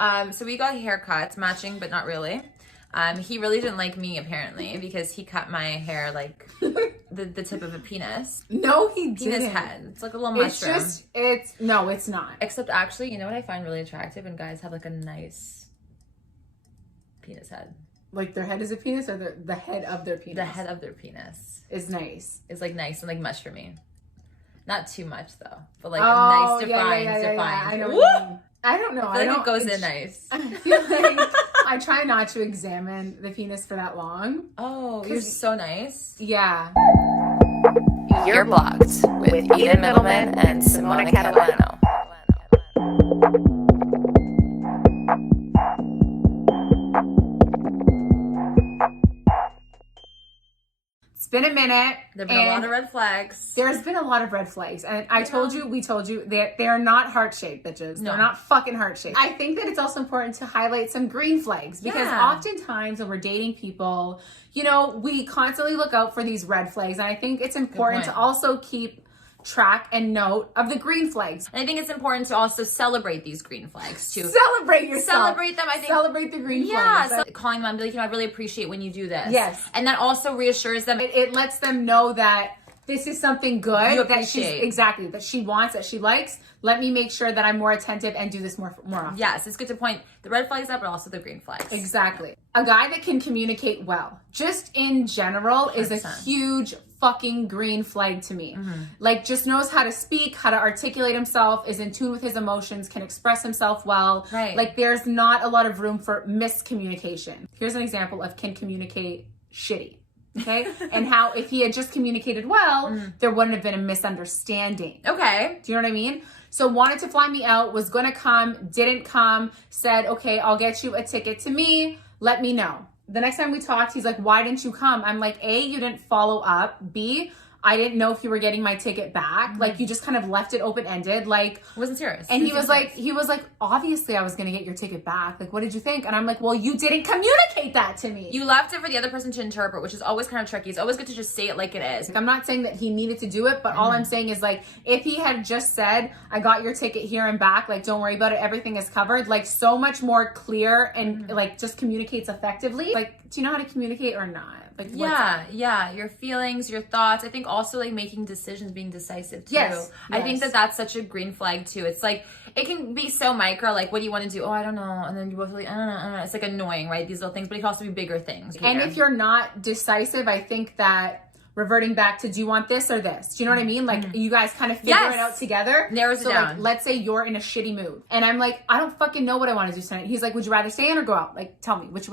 So we got haircuts, matching, but not really. He really didn't like me, apparently, because he cut my hair like the tip of a penis. No, he didn't. Penis head. It's like a little mushroom. No, it's not. Except actually, you know what I find really attractive? When guys have like a nice penis head. Like their head is a penis, or the head of their penis? The head of their penis. Is nice. Is like nice and like mushroomy. Not too much though, but like nice, defined. I know what you mean. I don't know. I think it goes in nice. I feel like I try not to examine the penis for that long. Oh, you're so nice. Yeah. You're blocked with Eden Middleman and Simona Catalano. It's been a minute. There've been a lot of red flags. There's been a lot of red flags. And we told you that they are not heart-shaped, bitches. No. They're not fucking heart-shaped. I think that it's also important to highlight some green flags because oftentimes when we're dating people, you know, we constantly look out for these red flags. And I think it's important to also keep track and note of the green flags. And I think it's important to also celebrate these green flags too. Celebrate yourself. Celebrate them. I think celebrate the green flags. Yeah, calling them, be like, you know, I really appreciate when you do this. Yes. And that also reassures them. It lets them know that this is something good that she wants, that she likes. Let me make sure that I'm more attentive and do this more often. Yes, it's good to point the red flags out, but also the green flags. Exactly. A guy that can communicate well, just in general, 100%. Is a huge fucking green flag to me. Mm-hmm. Like, just knows how to speak, how to articulate himself, is in tune with his emotions, can express himself well. Right. Like, there's not a lot of room for miscommunication. Here's an example of can communicate shitty. Okay. And how if he had just communicated well, there wouldn't have been a misunderstanding. Okay. Do you know what I mean? So wanted to fly me out, was going to come, didn't come, said, okay, I'll get you a ticket to me. Let me know. The next time we talked, he's like, why didn't you come? I'm like, A, you didn't follow up. B, I didn't know if you were getting my ticket back. Mm-hmm. Like, you just kind of left it open-ended. Like, wasn't serious. And he was like, obviously I was going to get your ticket back. Like, what did you think? And I'm like, well, you didn't communicate that to me. You left it for the other person to interpret, which is always kind of tricky. It's always good to just say it like it is. I'm not saying that he needed to do it, but all I'm saying is, like, if he had just said, I got your ticket here and back, like, don't worry about it, everything is covered, like, so much more clear and, like, just communicates effectively. Like, do you know how to communicate or not? Like, yeah, your feelings, your thoughts. I think also like making decisions, being decisive too. Yes. I think that that's such a green flag too. It's like, it can be so micro, like, what do you want to do? Oh, I don't know. And then you both like, I don't know. It's like annoying, right? These little things, but it can also be bigger things. And if you're not decisive, I think that reverting back to, do you want this or this? Do you know what I mean? Like, you guys kind of figure it out together. Narrows it down. Like, let's say you're in a shitty mood. And I'm like, I don't fucking know what I want to do tonight. He's like, would you rather stay in or go out? Like, tell me, what do you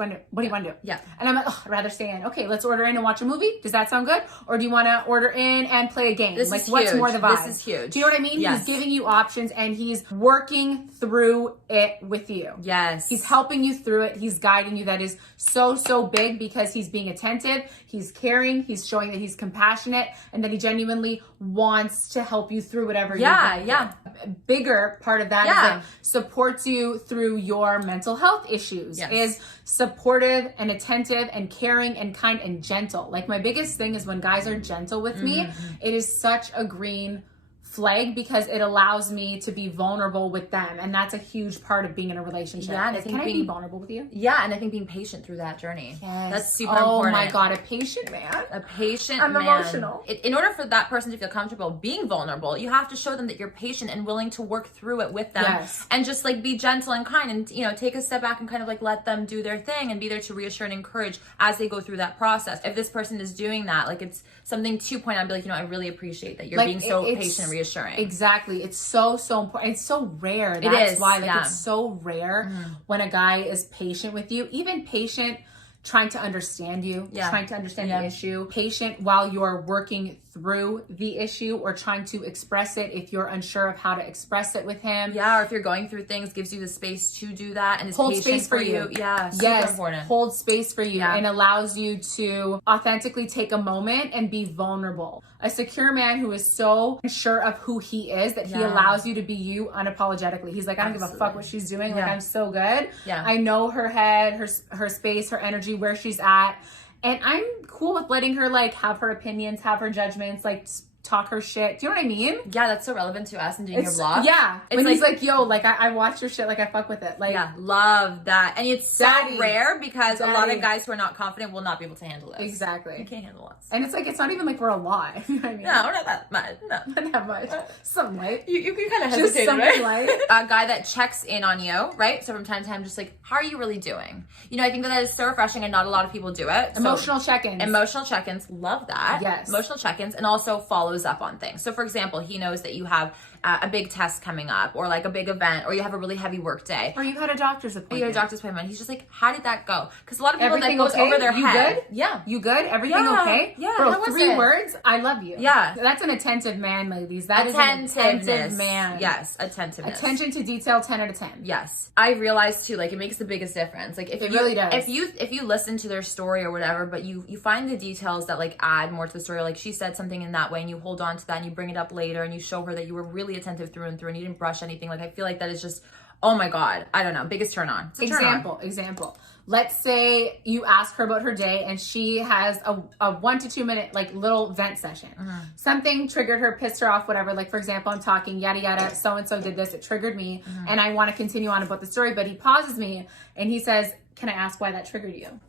want to do? Yeah. And I'm like, oh, I'd rather stay in. Okay, let's order in and watch a movie. Does that sound good? Or do you want to order in and play a game? This like, is what's huge. more the vibe? This is huge. Do you know what I mean? Yes. He's giving you options and he's working through it with you. Yes. He's helping you through it. He's guiding you. That is so, so big because he's being attentive. He's caring. He's showing that he's compassionate and that he genuinely wants to help you through whatever you're going through. A bigger part of that is that supports you through your mental health issues, is supportive and attentive and caring and kind and gentle. Like, my biggest thing is when guys are gentle with me, it is such a green flag because it allows me to be vulnerable with them, and that's a huge part of being in a relationship. Yeah, and I think can I be vulnerable with you? Yeah, and I think being patient through that journey. Yes. That's super important. Oh my God, a patient man. A patient I'm man. emotional. In order for that person to feel comfortable being vulnerable, you have to show them that you're patient and willing to work through it with them, and just like be gentle and kind, and you know, take a step back and kind of like let them do their thing and be there to reassure and encourage as they go through that process. If this person is doing that, like, it's something to point out and be like, you know, I really appreciate that you're like, being so patient and reassuring. Exactly. It's so important. It's so rare. That's why, like, it's so rare when a guy is patient with you, even patient trying to understand you, trying to understand the issue, patient while you're working through the issue or trying to express it if you're unsure of how to express it with him. Yeah, or if you're going through things, gives you the space to do that and is hold patient space for you. Yeah, super important. Hold space for you and allows you to authentically take a moment and be vulnerable. A secure man who is so sure of who he is that he allows you to be you unapologetically. He's like, I don't give a fuck what she's doing. Like, I'm so good. Yeah. I know her head, her space, her energy, where she's at. And I'm cool with letting her, like, have her opinions, have her judgments, like, talk her shit. Do you know what I mean? Yeah, that's so relevant to us and doing your vlog. Yeah. It's when he's like, yo, like I watch your shit, like I fuck with it. Like, yeah, love that. And it's so rare because a lot of guys who are not confident will not be able to handle this. Exactly. You can't handle us. And it's like, it's not even like we're a lot. You know what I mean? No, we're not that much. No. Not that much. Something light. You kind of hesitated, something right? light. A guy that checks in on you, right? So from time to time, just like, how are you really doing? You know, I think that is so refreshing and not a lot of people do it. Emotional check-ins. Emotional check-ins. Love that. Yes. Emotional check-ins, and also follows up on things. So for example, he knows that you have a big test coming up, or like a big event, or you have a really heavy work day, or you had a doctor's appointment. You had a doctor's appointment. He's just like, how did that go? Because a lot of people Everything that goes okay? over their You head. Good? Yeah. You good? Everything okay? Yeah. Bro, 3 words. I love you. Yeah. That's an attentive man, ladies. That is an attentive man. Yes. Attentiveness. Attention to detail. 10 out of 10. Yes. I realized too, like, it makes the biggest difference. Like, if it really does. If you listen to their story or whatever, but you find the details that like add more to the story, like she said something in that way, and you hold on to that and you bring it up later and you show her that you were really attentive through and through and you didn't brush anything. Like, I feel like that is just, oh my God, I don't know, biggest turn on. Example. Let's say you ask her about her day and she has a 1 to 2 minute like little vent session. Something triggered her, pissed her off, whatever. Like, for example, I'm talking yada yada, so-and-so did this, it triggered me, and I want to continue on about the story, but he pauses me and he says, can I ask why that triggered you?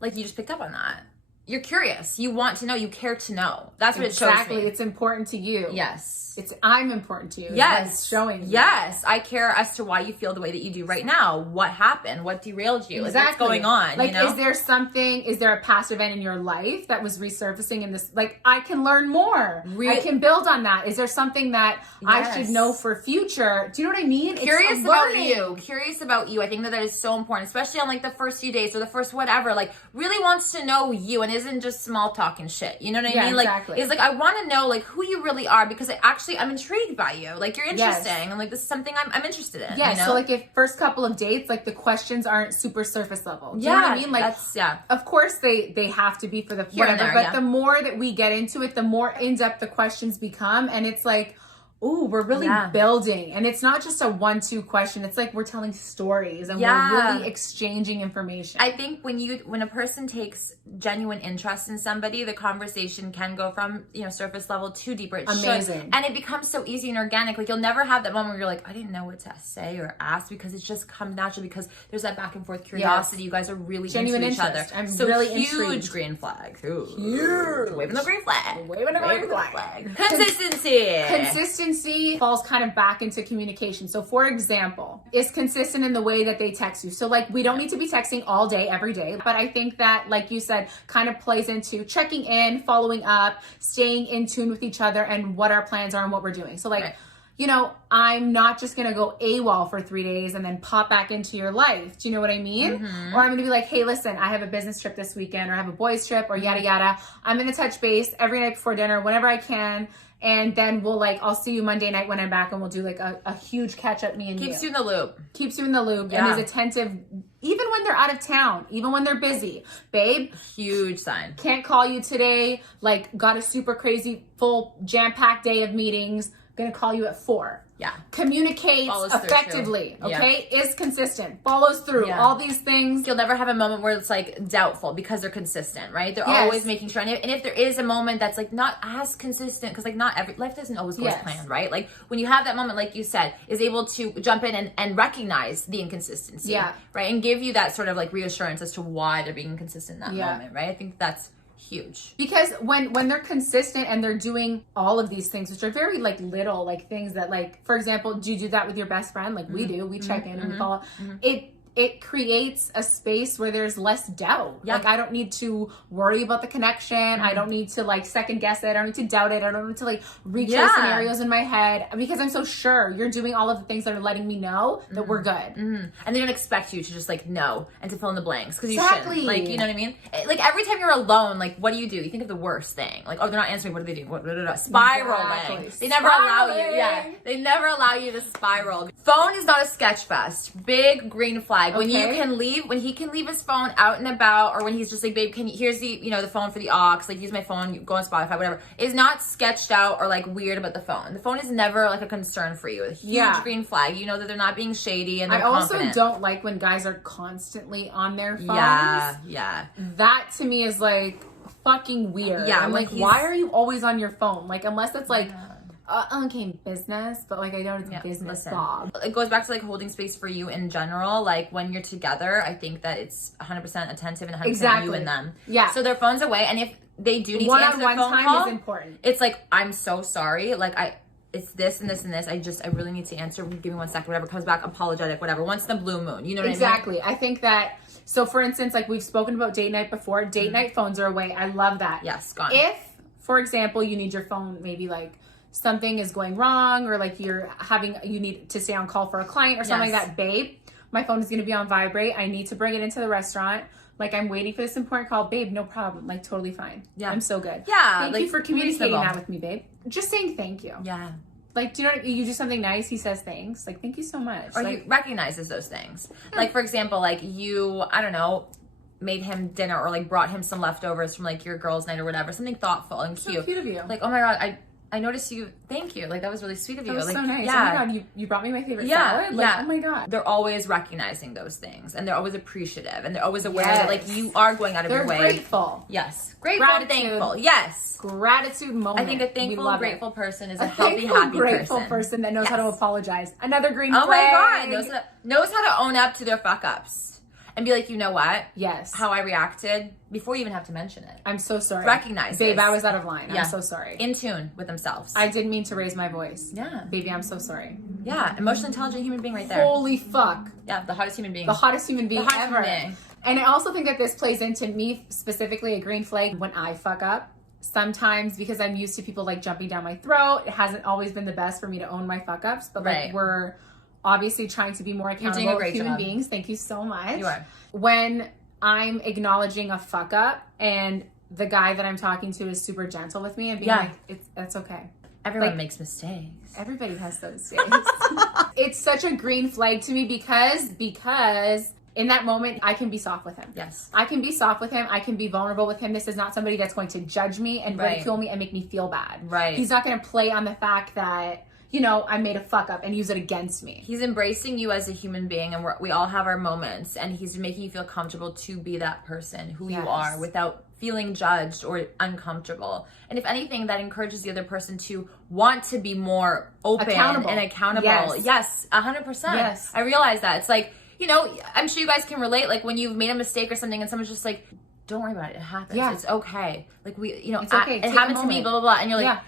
Like, you just picked up on that. You're curious. You want to know. You care to know. That's what it shows me. Exactly. It's important to you. Yes. I'm important to you. Yes. It's showing. Yes. I care as to why you feel the way that you do right now. What happened? What derailed you? Exactly. Like, what's going on? Like, you know? is there a past event in your life that was resurfacing in this? Like, I can learn more. I can build on that. Is there something that I should know for future? Do you know what I mean? Curious about you. Curious about you. I think that is so important, especially on like the first few days or the first whatever. Like, really wants to know you and isn't just small talking shit. You know what I mean? Like, exactly. It's like, I want to know like who you really are, because I'm intrigued by you. Like, you're interesting, and like this is something I'm interested in. Yeah. You know? So like, if first couple of dates, like the questions aren't super surface level. Do you know what I mean? Like, of course they have to be for the whatever, but the more that we get into it, the more in depth the questions become, and it's like, ooh, we're really building. And it's not just a 1-2 question. It's like we're telling stories and we're really exchanging information. I think when a person takes genuine interest in somebody, the conversation can go from, surface level to deeper. It Amazing. should. And it becomes so easy and organic. Like, you'll never have that moment where you're like, I didn't know what to say or ask, because it's just come naturally, because there's that back and forth curiosity. Yes. You guys are really genuine into each interest. other. I'm so really huge intrigued. Green flag. Huge. Waving the green flag. Waving the green flag. Consistency falls kind of back into communication. So for example, is consistent in the way that they text you. So like, we don't need to be texting all day, every day. But I think that, like you said, kind of plays into checking in, following up, staying in tune with each other and what our plans are and what we're doing. So like, I'm not just going to go AWOL for 3 days and then pop back into your life. Do you know what I mean? Or I'm going to be like, hey, listen, I have a business trip this weekend, or I have a boys trip, or yada, yada. I'm going to touch base every night before dinner, whenever I can. And then I'll see you Monday night when I'm back, and we'll do like a huge catch up, me and you. Keeps you in the loop. Keeps you in the loop and is attentive, even when they're out of town, even when they're busy. Babe. Huge sign. Can't call you today. Like, got a super crazy, full jam-packed day of meetings. Gonna call you at 4. Yeah. Communicates effectively. Okay. Is consistent. Follows through. All these things. You'll never have a moment where it's like doubtful, because they're consistent, right? They're always making sure. And if there is a moment that's like not as consistent, because like not every life doesn't always go as planned, right? Like, when you have that moment, like you said, is able to jump in and recognize the inconsistency, right? And give you that sort of like reassurance as to why they're being inconsistent in that moment, right? I think that's huge. Because when they're consistent and they're doing all of these things, which are very like little like things that, like, for example, do you do that with your best friend? Like we do, we check in and we follow. It creates a space where there's less doubt. Like, I don't need to worry about the connection. I don't need to like second guess it. I don't need to doubt it. I don't need to like replay scenarios in my head, because I'm so sure you're doing all of the things that are letting me know that we're good. And they don't expect you to just like know and to fill in the blanks, because you shouldn't. Like, you know what I mean? Like, every time you're alone, like, what do? You think of the worst thing. Like, oh, they're not answering. What do they do? Spiraling. They never allow you. Yeah. They never allow you to spiral. Phone is not a sketch fest. Big green flag. When he can leave his phone out and about, or when he's just like, babe, here's the, the phone for the aux, like, use my phone, go on Spotify, whatever, is not sketched out or like weird about the phone. The phone is never like a concern for you. A huge green flag. You know that they're not being shady and they're confident. I also don't like when guys are constantly on their phones. Yeah. That to me is like, fucking weird. Yeah, I'm like, why are you always on your phone? Like, unless it's like, okay, business, but like, I know it's business, Bob. It goes back to like holding space for you in general. Like when you're together, I think that it's 100% attentive and 100% you and them. Yeah. So their phone's away, and if they do need to answer their phone time call, is important. It's like, I'm so sorry. Like it's this and this and this. I really need to answer. Give me 1 second. Whatever comes back, apologetic. Whatever. Once in the blue moon. You know what I mean? Exactly. I think that. So, for instance, like we've spoken about date night before. Date night phones are away. I love that. Yes, gone. If, for example, you need your phone, maybe like something is going wrong, or like you need to stay on call for a client or something like that, babe, my phone is going to be on vibrate. I need to bring it into the restaurant. Like, I'm waiting for this important call. Babe, no problem. Like, totally fine. Yeah. I'm so good. Yeah. Thank you for communicating that with me, babe. Just saying thank you. Yeah. Like, do you know what, you do something nice, he says thanks. Like, thank you so much. Or like, he recognizes those things. Like, for example, like you, I don't know, made him dinner or like brought him some leftovers from like your girls' night or whatever. Something thoughtful and cute. So cute of you. Like, oh my God, I noticed you. Thank you. Like, that was really sweet of you. That was like, so nice. Yeah. Oh my God, you brought me my favorite salad? Like, oh my God. They're always recognizing those things, and they're always appreciative, and they're always aware that like you are going out of your way. They're grateful. Yes. Grateful and thankful. Yes. Gratitude moment. I think a thankful and grateful person is a healthy, happy grateful person that knows how to apologize. Another green flag. Oh my God. Knows how to own up to their fuck ups. And be like, you know what? Yes. How I reacted before you even have to mention it. I'm so sorry. Recognize Babe, this. I was out of line. I'm so sorry. In tune with themselves. I didn't mean to raise my voice. Yeah. Baby, I'm so sorry. Yeah. Emotionally intelligent human being right there. Holy fuck. Yeah. The hottest human being. The hottest human being ever. Human being. And I also think that this plays into me specifically a green flag when I fuck up. Sometimes because I'm used to people like jumping down my throat. It hasn't always been the best for me to own my fuck ups. But like we're obviously trying to be more accountable human beings. Thank you so much. You are. When I'm acknowledging a fuck up and the guy that I'm talking to is super gentle with me and being like, that's okay. Everyone makes mistakes. Everybody has those days. It's such a green flag to me because in that moment, I can be soft with him. Yes. I can be soft with him. I can be vulnerable with him. This is not somebody that's going to judge me and ridicule me and make me feel bad. Right. He's not going to play on the fact that, you know, I made a fuck up and use it against me. He's embracing you as a human being, and we all have our moments, and he's making you feel comfortable to be that person who you are without feeling judged or uncomfortable. And if anything, that encourages the other person to want to be more open and accountable. Yes, 100%. Yes. I realize that. It's like, you know, I'm sure you guys can relate, like when you've made a mistake or something and someone's just like, don't worry about it. It happens. Yeah. It's okay. Like it's okay. It happened to me, blah, blah, blah. And you're like,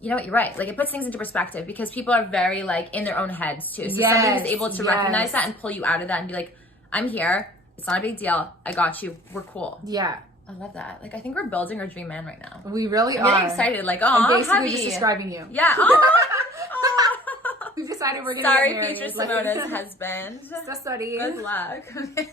you know what, you're right. Like, it puts things into perspective because people are very, like, in their own heads, too. So somebody who's able to recognize that and pull you out of that and be like, I'm here. It's not a big deal. I got you. We're cool. Yeah. I love that. Like, I think we're building our dream man right now. We really are. I'm getting excited. Like, oh, I'm basically just describing you. Yeah. We've decided we're going to get married. Sorry, future Simona's husband. So sorry. Good luck.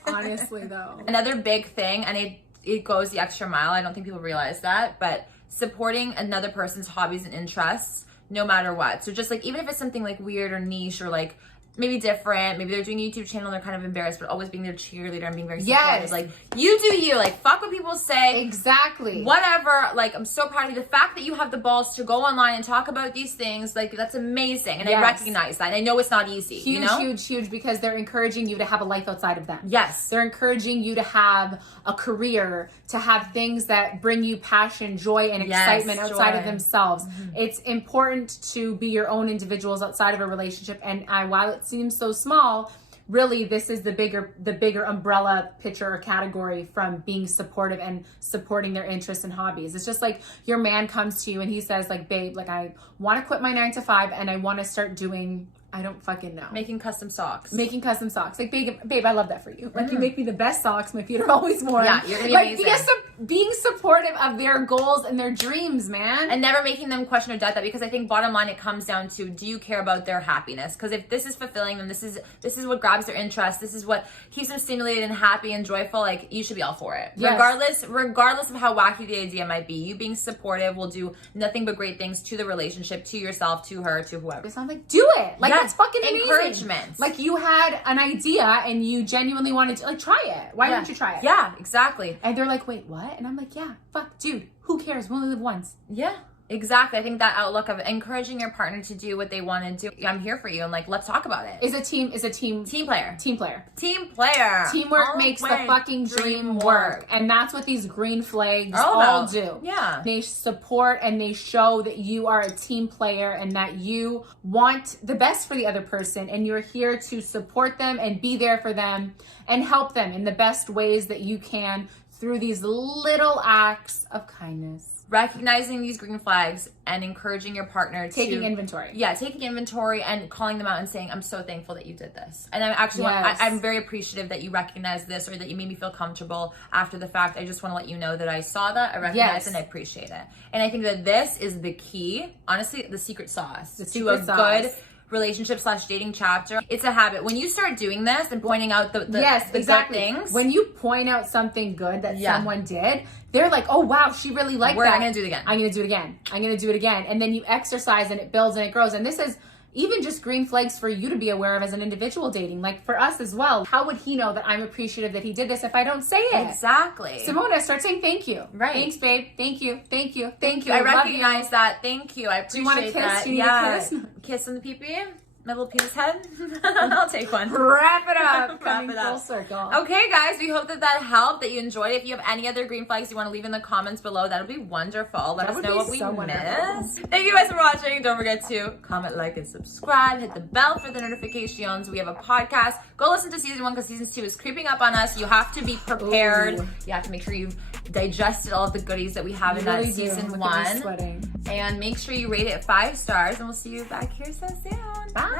Honestly, though. Another big thing, and it goes the extra mile. I don't think people realize that, but supporting another person's hobbies and interests no matter what. So just like, even if it's something like weird or niche or like maybe different, maybe they're doing a YouTube channel and they're kind of embarrassed, but always being their cheerleader and being very supportive. Like, you do you, like, fuck what people say. Exactly. Whatever. Like, I'm so proud of you. The fact that you have the balls to go online and talk about these things, like, that's amazing. And I recognize that. And I know it's not easy. Huge, you know? huge, because they're encouraging you to have a life outside of them. Yes. They're encouraging you to have a career, to have things that bring you passion, joy, and excitement outside of themselves. Mm-hmm. It's important to be your own individuals outside of a relationship. And while it seems so small, really this is the bigger umbrella picture or category from being supportive and supporting their interests and hobbies. It's just like your man comes to you and he says like, babe, like I want to quit my 9-to-5 and I want to start doing, I don't fucking know. Making custom socks. Like, babe, I love that for you. Like, you make me the best socks. My feet are always warm. Yeah, you're gonna be like, amazing. Being supportive of their goals and their dreams, man. And never making them question or doubt that, because I think bottom line, it comes down to, do you care about their happiness? Because if this is fulfilling them, this is what grabs their interest, this is what keeps them stimulated and happy and joyful, like, you should be all for it. Yes. Regardless of how wacky the idea might be, you being supportive will do nothing but great things to the relationship, to yourself, to her, to whoever. It sounds like, do it. Like, that's fucking amazing. Encouragement. Like, you had an idea and you genuinely wanted to, like, try it. Why wouldn't you try it? Yeah, exactly. And they're like, wait, what? And I'm like, yeah, fuck, dude, who cares? We only live once. Yeah. Exactly. I think that outlook of encouraging your partner to do what they want to do. I'm here for you, and like, let's talk about it. Is a team player. Teamwork makes the fucking dream work. And that's what these green flags all do. Yeah. They support and they show that you are a team player and that you want the best for the other person, and you're here to support them and be there for them and help them in the best ways that you can through these little acts of kindness. Recognizing these green flags and encouraging your partner to taking inventory. Yeah, taking inventory and calling them out and saying, I'm so thankful that you did this. And I'm actually I'm very appreciative that you recognize this, or that you made me feel comfortable after the fact. I just want to let you know that I saw that, I recognize it, and I appreciate it. And I think that this is the key, honestly, the secret sauce to a good relationship / dating chapter. It's a habit. When you start doing this and pointing out the good things. When you point out something good that someone did, they're like, oh wow, she really liked that. I'm gonna do it again. I'm gonna do it again. I'm gonna do it again. And then you exercise and it builds and it grows. And this is even just green flags for you to be aware of as an individual dating. Like for us as well. How would he know that I'm appreciative that he did this if I don't say it? Exactly. Simona, start saying thank you. Right. Thanks, babe. Thank you. Thank you. Thank you. I recognize that. Thank you. I appreciate that. Do you want a kiss? Do you need a kiss? Kiss in the pee-pee? My little penis head? I'll take one. Wrap it up. Wrap it up. Full circle. Okay, guys, we hope that helped, that you enjoyed it. If you have any other green flags you want to leave in the comments below, that would be wonderful. Let us know what we missed. Thank you guys for watching. Don't forget to comment, like, and subscribe. Hit the bell for the notifications. We have a podcast. Go listen to season 1 because season 2 is creeping up on us. You have to be prepared. You have to make sure you've digested all of the goodies that we have in that season 1. And make sure you rate it 5 stars, and we'll see you back here so soon. Bye.